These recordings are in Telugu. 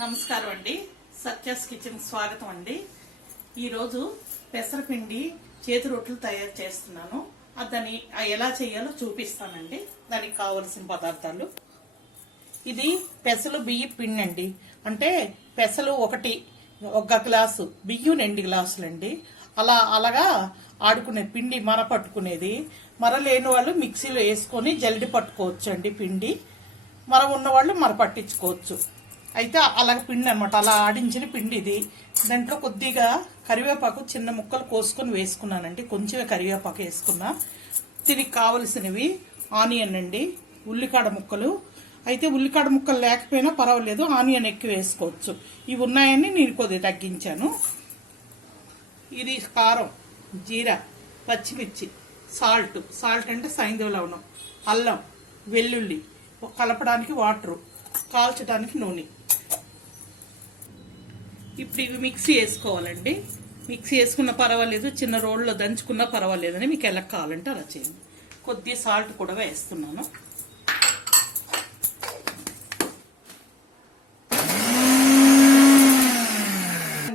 నమస్కారం అండి. సత్యాస్ కిచెన్ స్వాగతం అండి. ఈరోజు పెసరపిండి చేతి రొట్టెలు తయారు చేస్తున్నాను. దాన్ని ఎలా చేయాలో చూపిస్తానండి. దానికి కావలసిన పదార్థాలు: ఇది పెసలు బియ్య పిండి అండి. అంటే పెసలు ఒక గ్లాసు, బియ్యం 2 గ్లాసులండి. అలాగా ఆడుకునే పిండి మర పట్టుకునేది. మర లేని వాళ్ళు మిక్సీలో వేసుకొని జల్లి పట్టుకోవచ్చు అండి. పిండి మర ఉన్నవాళ్ళు మర పట్టించుకోవచ్చు. అయితే అలాగ పిండి అనమాట, అలా ఆడించిన పిండి ఇది. దాంట్లో కొద్దిగా కరివేపాకు చిన్న ముక్కలు కోసుకొని వేసుకున్నానండి. కొంచెమే కరివేపాకు వేసుకున్నా. దీనికి కావలసినవి ఆనియన్ అండి, ఉల్లికాడ ముక్కలు. అయితే ఉల్లికాడ ముక్కలు లేకపోయినా పర్వాలేదు, ఆనియన్ ఎక్కువ వేసుకోవచ్చు. ఇవి ఉన్నాయని నేను కొద్దిగా తగ్గించాను. ఇది కారం, జీరా, పచ్చిమిర్చి, సాల్ట్ అంటే సైంధవ లవణం, అల్లం, వెల్లుల్లి, కలపడానికి వాటరు, కాల్చడానికి నూనె. ఇప్పుడు ఇవి మిక్సీ వేసుకోవాలండి. మిక్సీ వేసుకున్నా పర్వాలేదు, చిన్న రోడ్లో దంచుకున్నా పర్వాలేదు అని మీకు ఎలా కావాలంటే అలా చేయండి. కొద్దిగా సాల్ట్ కూడా వేస్తున్నాను.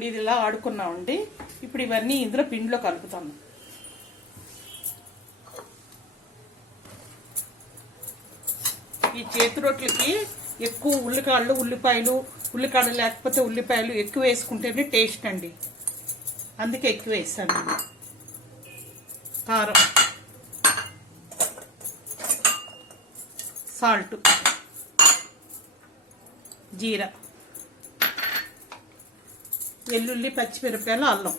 ఇది ఇలా ఆడుకున్నామండి. ఇప్పుడు ఇవన్నీ ఇందులో పిండిలో కలుపుతాను. ఈ చేతి రొట్టెలకి ఎక్కువ ఉల్లికాడలు లేకపోతే ఉల్లిపాయలు ఎక్కువ వేసుకుంటేనే టేస్ట్ అండి. అందుకే ఎక్కువ వేస్తాను. కారం, సాల్ట్, జీరా, వెల్లుల్లి, పచ్చిమిరపకాయలు, అల్లం.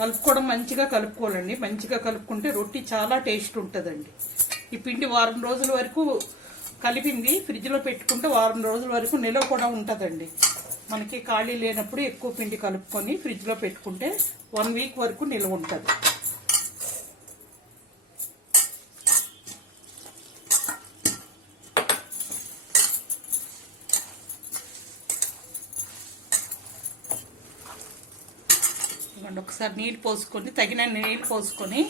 కలుపుకోవడం మంచిగా కలుపుకోవాలండి. మంచిగా కలుపుకుంటే రొట్టి చాలా టేస్ట్ ఉంటుందండి. ఈ పిండి వారం రోజుల వరకు కలిపింది ఫ్రిడ్జ్లో పెట్టుకుంటే వారం రోజుల వరకు నిల్వ కూడా ఉంటుందండి. మనకి ఖాళీ లేనప్పుడు ఎక్కువ పిండి కలుపుకొని ఫ్రిడ్జ్లో పెట్టుకుంటే 1 వీక్ వరకు నిల్వ ఉంటుంది. ఒకసారి నీళ్ళు పోసుకొని, తగిన నీళ్ళు పోసుకొని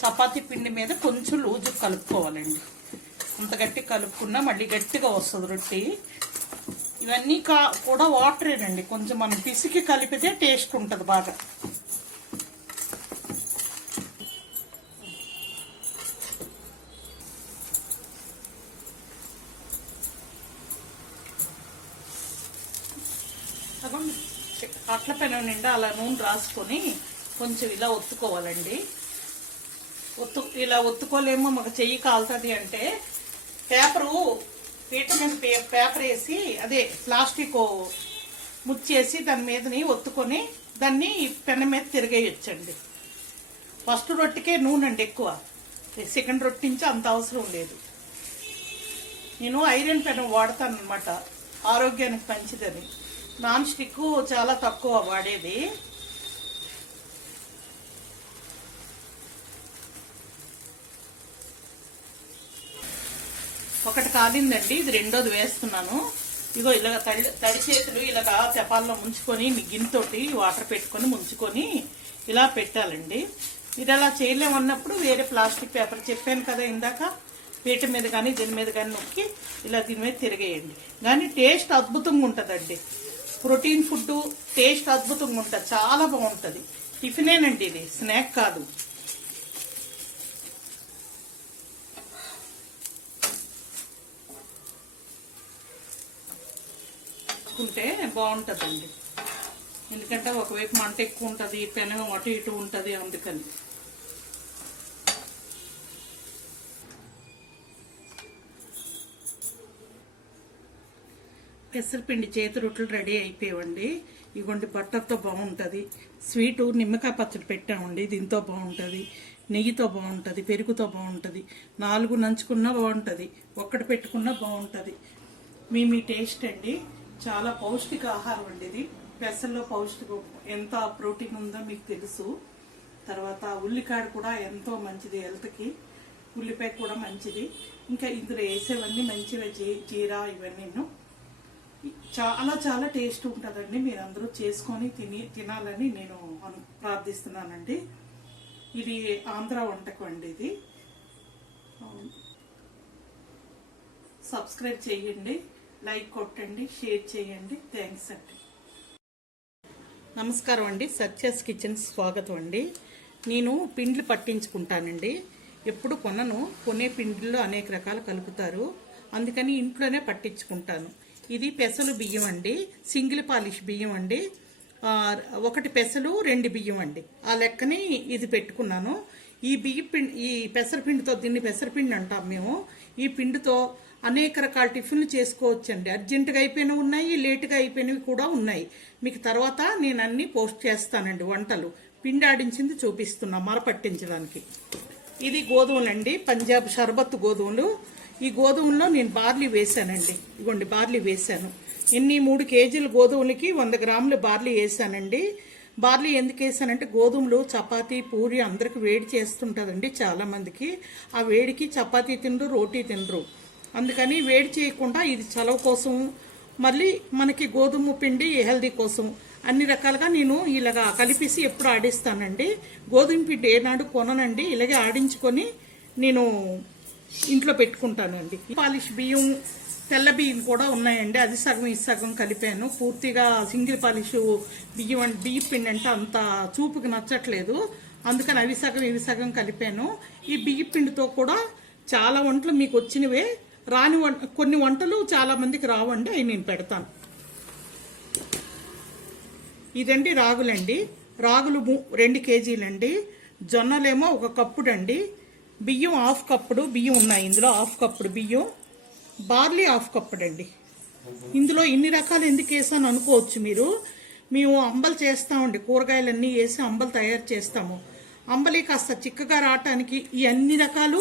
చపాతీ పిండి మీద కొంచెం లూజు కలుపుకోవాలండి. అంత గట్టి కలుపుకున్నా మళ్ళీ గట్టిగా వస్తుంది రొట్టి. ఇవన్నీ కూడా వాటరేనండి. కొంచెం మనం పిసికి కలిపితే టేస్ట్ ఉంటుంది బాగా. అట్ల పెనం నిండా అలా నూనె రాసుకొని కొంచెం ఇలా ఒత్తుకోవాలండి. ఇలా ఒత్తుకోలేమో మాకు చెయ్యి కాలుతుంది అంటే పీట మీద పేపర్ వేసి, అదే ప్లాస్టిక్ ముచ్చేసి దాని మీదని ఒత్తుకొని దాన్ని పెనం మీద తిరిగేయచ్చండి. ఫస్ట్ రొట్టికే నూనె అండి ఎక్కువ, సెకండ్ రొట్టి నుంచి అంత అవసరం లేదు. నేను ఐరన్ పెనం వాడతాను అనమాట, ఆరోగ్యానికి మంచిదని. నాన్ స్టిక్ చాలా తక్కువ వాడేది. ఒకటి కాలిందండి, ఇది రెండోది వేస్తున్నాను. ఇగో ఇలా తడి చేతులు ఇలాగా తెపాల్లో ముంచుకొని గిన్నెతోటి వాటర్ పెట్టుకొని ముంచుకొని ఇలా పెట్టాలండి. ఇది అలా చేయలేమన్నప్పుడు వేరే ప్లాస్టిక్ పేపర్ చెప్పాను కదా ఇందాక, పీట మీద కానీ దీని మీద కానీ నొక్కి ఇలా దీని మీద తిరిగేయండి. కానీ టేస్ట్ అద్భుతంగా ఉంటుందండి. ప్రోటీన్ ఫుడ్ టేస్ట్ అద్భుతంగా ఉంటుంది, చాలా బాగుంటుంది. టిఫినేనండి, ఇది స్నాక్ కాదు. ఉంటే బాగుంటుందండి. ఎందుకంటే ఒకవైపు మంట ఎక్కువ ఉంటుంది, పెనం అటు ఇటు ఉంటుంది, అందుకని. పెసరపిండి చేతి రొట్టెలు రెడీ అయిపోయావండి. ఇగోండి, బట్టర్తో బాగుంటుంది. స్వీటు నిమ్మకాయ పచ్చడి పెట్టామండి, దీంతో బాగుంటుంది. నెయ్యితో బాగుంటుంది, పెరుగుతో బాగుంటుంది. 4 నంచుకున్నా బాగుంటుంది, ఒక్కటి పెట్టుకున్నా బాగుంటుంది. మీ టేస్ట్ అండి. చాలా పౌష్టిక ఆహారం అండి ఇది. పెసల్లో పౌష్టిక ఎంత ప్రోటీన్ ఉందో మీకు తెలుసు. తర్వాత ఉల్లికాడ కూడా ఎంతో మంచిది హెల్త్కి, ఉల్లిపాయ కూడా మంచిది. ఇంకా ఇందులో వేసేవన్నీ మంచిగా జీరా ఇవన్నీ చాలా చాలా టేస్ట్ ఉంటుందండి. మీరు అందరూ చేసుకొని తినాలని నేను ప్రార్థిస్తున్నానండి. ఇది ఆంధ్ర వంటకం అండి. ఇది సబ్స్క్రైబ్ చేయండి, లైక్ కొట్టండి, షేర్ చేయండి. థ్యాంక్స్ అండి. నమస్కారం అండి. సత్యాస్ కిచెన్ స్వాగతం అండి. నేను పిండ్లు పట్టించుకుంటానండి. ఎప్పుడు కొనే పిండిలో అనేక రకాలు కలుపుతారు, అందుకని ఇంట్లోనే పట్టించుకుంటాను. ఇది పెసలు బియ్యం అండి, సింగిల్ పాలిష్ బియ్యం అండి. 1 పెసలు 2 బియ్యం అండి, ఆ లెక్కని ఇది పెట్టుకున్నాను. ఈ పెసరపిండితో, దీన్ని పెసరపిండి అంటాం మేము. ఈ పిండితో అనేక రకాల టిఫిన్లు చేసుకోవచ్చండి. అర్జెంటుగా అయిపోయినవి ఉన్నాయి, లేటుగా అయిపోయినవి కూడా ఉన్నాయి. మీకు తర్వాత నేను అన్ని పోస్ట్ చేస్తానండి. వంటలు పిండి ఆడించింది చూపిస్తున్నా మర పట్టించడానికి. ఇది గోధుమలండి, పంజాబ్ షర్బత్ గోధుమలు. ఈ గోధుమల్లో నేను బార్లీ వేసానండి. ఇగోండి బార్లీ వేసాను. 3 కేజీల గోధుమలకి 100 గ్రాముల బార్లీ వేసానండి. బార్లీ ఎందుకు వేసానంటే గోధుమలు చపాతీ పూరి అందరికి వేడి చేస్తుంటుందండి చాలా మందికి. ఆ వేడికి చపాతీ తినరు, రోటీ తినరు. అందుకని వేడి చేయకుండా ఇది చలవ కోసం, మళ్ళీ మనకి గోధుమ పిండి హెల్దీ కోసం అన్ని రకాలుగా నేను ఇలాగా కలిపేసి ఎప్పుడు ఆడిస్తానండి. గోధుమ పిండి ఏనాడు కొననండి, ఇలాగే ఆడించుకొని నేను ఇంట్లో పెట్టుకుంటానండి. పాలిష్ బియ్యం, తెల్ల బియ్యం కూడా ఉన్నాయండి. అది సగం ఇది సగం కలిపాను. పూర్తిగా సింగిల్ పాలిష్ బియ్యం పిండి అంటే అంత చూపుకి నచ్చట్లేదు, అందుకని అవి సగం ఇవి సగం కలిపాను. ఈ బియ్య పిండితో కూడా చాలా వంటలు మీకు వచ్చినవే, రాని కొన్ని వంటలు చాలా మందికి రావండి, అవి నేను పెడతాను. ఇదండి రాగులండి. రాగులు 2 కేజీలండి. జొన్నలేమో 1 కప్పుడండి. బియ్యం 1/2 కప్పుడు బియ్యం ఉన్నాయి ఇందులో, 1/2 కప్పుడు బియ్యం. బార్లీ 1/2 కప్పుడండి. ఇందులో ఇన్ని రకాలు ఎందుకు వేసాను అనుకోవచ్చు మీరు. మేము అంబలు చేస్తామండి, కూరగాయలన్నీ వేసి అంబలు తయారు చేస్తాము. అంబలి కాస్త చిక్కగా రావటానికి ఈ అన్ని రకాలు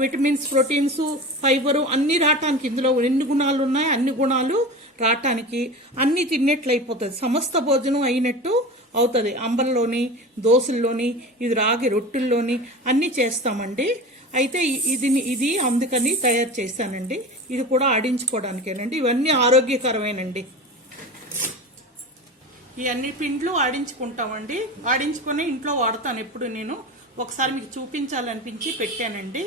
విటమిన్స్, ప్రోటీన్స్, ఫైబరు అన్ని రావటానికి, ఇందులో ఎన్ని గుణాలు ఉన్నాయి అన్ని గుణాలు రావటానికి అన్ని తిన్నట్లు అయిపోతుంది. సమస్త భోజనం అయినట్టు అవుతుంది. అంబల్లోని, దోశల్లోని, ఇది రాగి రొట్టెల్లోని అన్నీ చేస్తామండి. అయితే ఇది అందుకని తయారు చేశానండి. ఇది కూడా ఆడించుకోవడానికేనండి. ఇవన్నీ ఆరోగ్యకరమేనండి. ఈ అన్ని పిండ్లు ఆడించుకుంటామండి. ఆడించుకొని ఇంట్లో వాడతాను ఎప్పుడు నేను. ఒకసారి మీకు చూపించాలనిపించి పెట్టానండి.